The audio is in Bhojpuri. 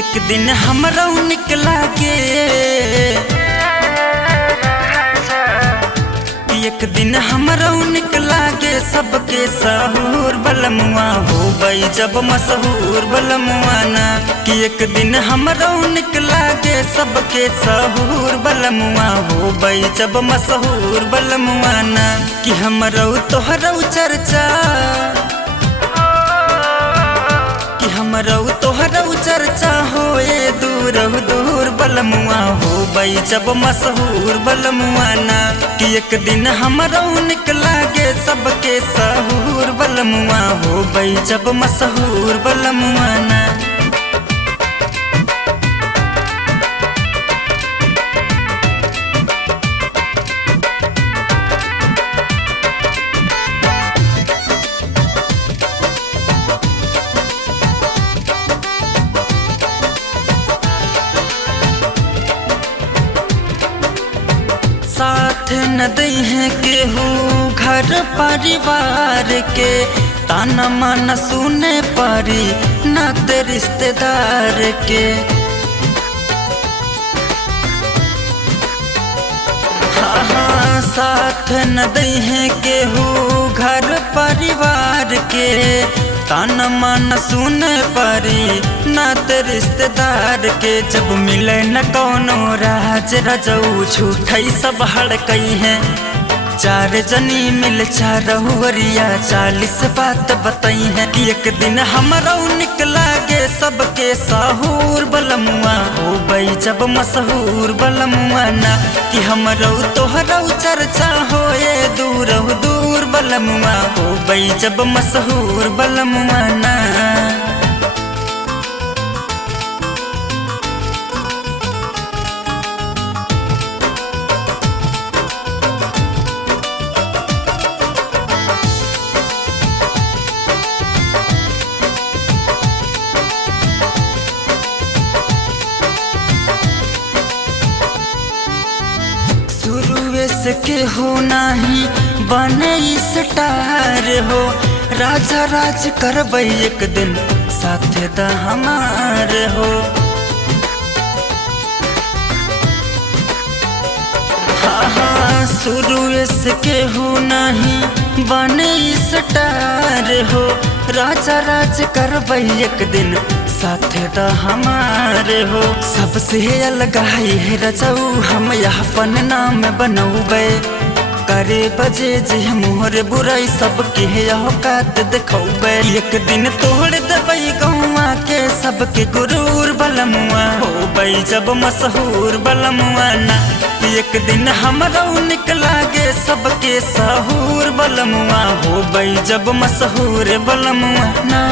एक दिन हमरा निकला के एक दिन हमरा निकला के सबके सहूर बलमुआ हो गई जब मशहूर बलमुआ ना कि एक दिन हमरा निकला के सबके सहूर बलमुआ हो गई जब मशहूर बलमुआ ना कि हमरा तोहरा चर्चा हमरा तोहरा चर्चा होए दूर दूर बलमुआ हो गई जब मशहूर बलमुआ ना कि एक दिन हमरा निकला गे सबके सहूर बलमुआ हो गई जब मशहूर बलमुआ ना। साथ न दई है केहू घर परिवार के ताना माना सुने परी नाते रिश्तेदार के। हाँ साथ न दई है केहू घर परिवार के ताना माना सुने परी नाते रिश्तेदार के। जब मिले न कौनो राज रजऊ झूठई सब हड़कई है चार जनी मिल चार हुरिया 40 बात बताई है कि एक दिन हमरा निकला गे सबके सहूर बलमुआ हो गई जब मशहूर बलमुआ ना कि हमरा तोहरा चर्चा होए दूर दूर बलमुआ हो गई जब मशहूर बलमुआ ना। से के हो नहीं बने स्टार हो राजा राज करबै एक दिन साथे दा हमार हो। हाँ शुरू से के हो नहीं बने स्टार हो राजा राज करबै एक दिन साथे दा हमारे हो। सबसे अलग है रजऊ हम अपन नाम बनौबे करे बजे जे मोहर बुराई सबके औकात दिखौबे। एक दिन तोड़ देबै गौआ के सबके गुरूर बलमुआ हो गई जब मशहूर बलमुआ ना एक दिन हमरा निकला गे सबके सहूर बलमुआ हो गई जब मशहूर बलमुआ ना।